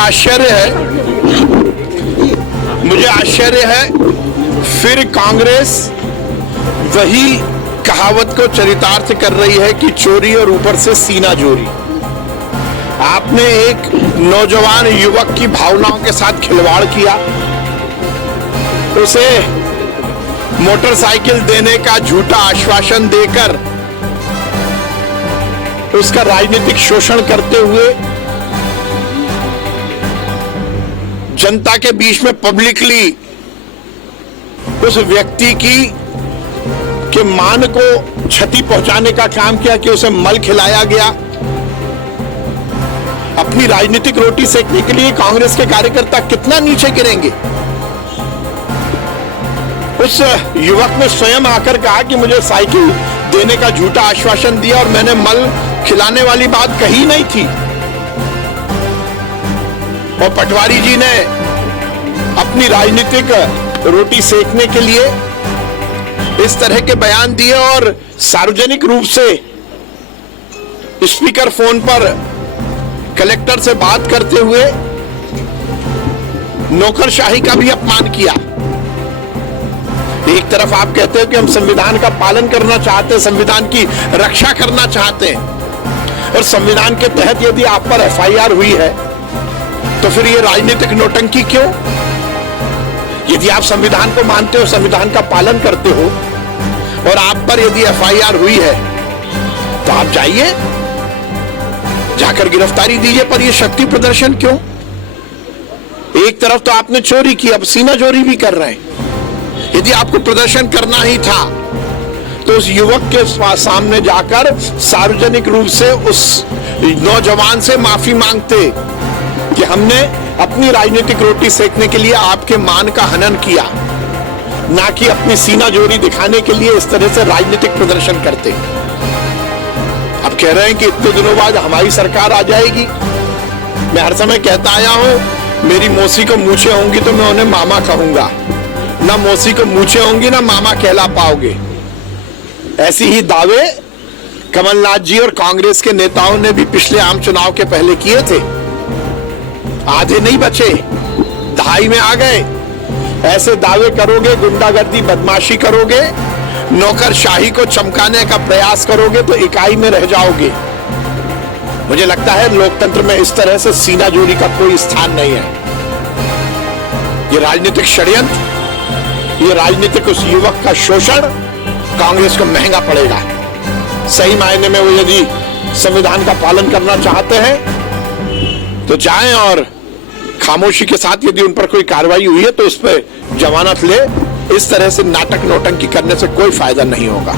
आश्चर्य है फिर कांग्रेस वही कहावत को चरितार्थ कर रही है कि चोरी और ऊपर से सीना जोरी। आपने एक नौजवान युवक की भावनाओं के साथ खिलवाड़ किया, उसे मोटरसाइकिल देने का झूठा आश्वासन देकर उसका राजनीतिक शोषण करते हुए जनता के बीच में पब्लिकली उस व्यक्ति के मान को क्षति पहुंचाने का काम किया कि उसे मल खिलाया गया। अपनी राजनीतिक रोटी सेकने के लिए कांग्रेस के कार्यकर्ता कितना नीचे गिरेंगे। उस युवक ने स्वयं आकर कहा कि मुझे साइकिल देने का झूठा आश्वासन दिया और मैंने मल खिलाने वाली बात कही नहीं थी। और पटवारी जी ने अपनी राजनीतिक रोटी सेकने के लिए इस तरह के बयान दिए और सार्वजनिक रूप से स्पीकर फोन पर कलेक्टर से बात करते हुए नौकरशाही का भी अपमान किया। एक तरफ आप कहते हो कि हम संविधान का पालन करना चाहते हैं, संविधान की रक्षा करना चाहते हैं, और संविधान के तहत यदि आप पर एफआईआर हुई है तो फिर ये राजनीतिक नौटंकी क्यों? यदि आप संविधान को मानते हो, संविधान का पालन करते हो और आप पर यदि एफआईआर हुई है तो आप जाइए, जाकर गिरफ्तारी दीजिए, पर यह शक्ति प्रदर्शन क्यों? एक तरफ तो आपने चोरी की, अब सीना चोरी भी कर रहे हैं। यदि आपको प्रदर्शन करना ही था तो उस युवक के सामने जाकर सार्वजनिक रूप से उस नौजवान से माफी मांगते कि हमने अपनी राजनीतिक रोटी सेकने के लिए आपके मान का हनन किया, ना कि अपनी सीना जोरी दिखाने के लिए इस तरह से राजनीतिक प्रदर्शन करते। अब कह रहे हैं कि इतने दिनों बाद हमारी सरकार आ जाएगी। मैं हर समय कहता आया हूं, मेरी मौसी को मूछें होंगी तो मैं उन्हें मामा कहूंगा, ना मौसी को मूछें होंगी ना मामा कहला पाओगे। ऐसी ही दावे कमलनाथ जी और कांग्रेस के नेताओं ने भी पिछले आम चुनाव के पहले किए थे। आधे नहीं बचे, दहाई में आ गए। ऐसे दावे करोगे, गुंडागर्दी बदमाशी करोगे, नौकरशाही को चमकाने का प्रयास करोगे तो इकाई में रह जाओगे। मुझे लगता है लोकतंत्र में इस तरह से सीना जोड़ी का कोई स्थान नहीं है। ये राजनीतिक षड्यंत्र, ये राजनीतिक उस युवक का शोषण कांग्रेस को महंगा पड़ेगा। सही मायने में वो यदि संविधान का पालन करना चाहते हैं तो जाएं और खामोशी के साथ यदि उन पर कोई कार्रवाई हुई है तो उस पर जमानत ले। इस तरह से नाटक नौटंकी करने से कोई फायदा नहीं होगा।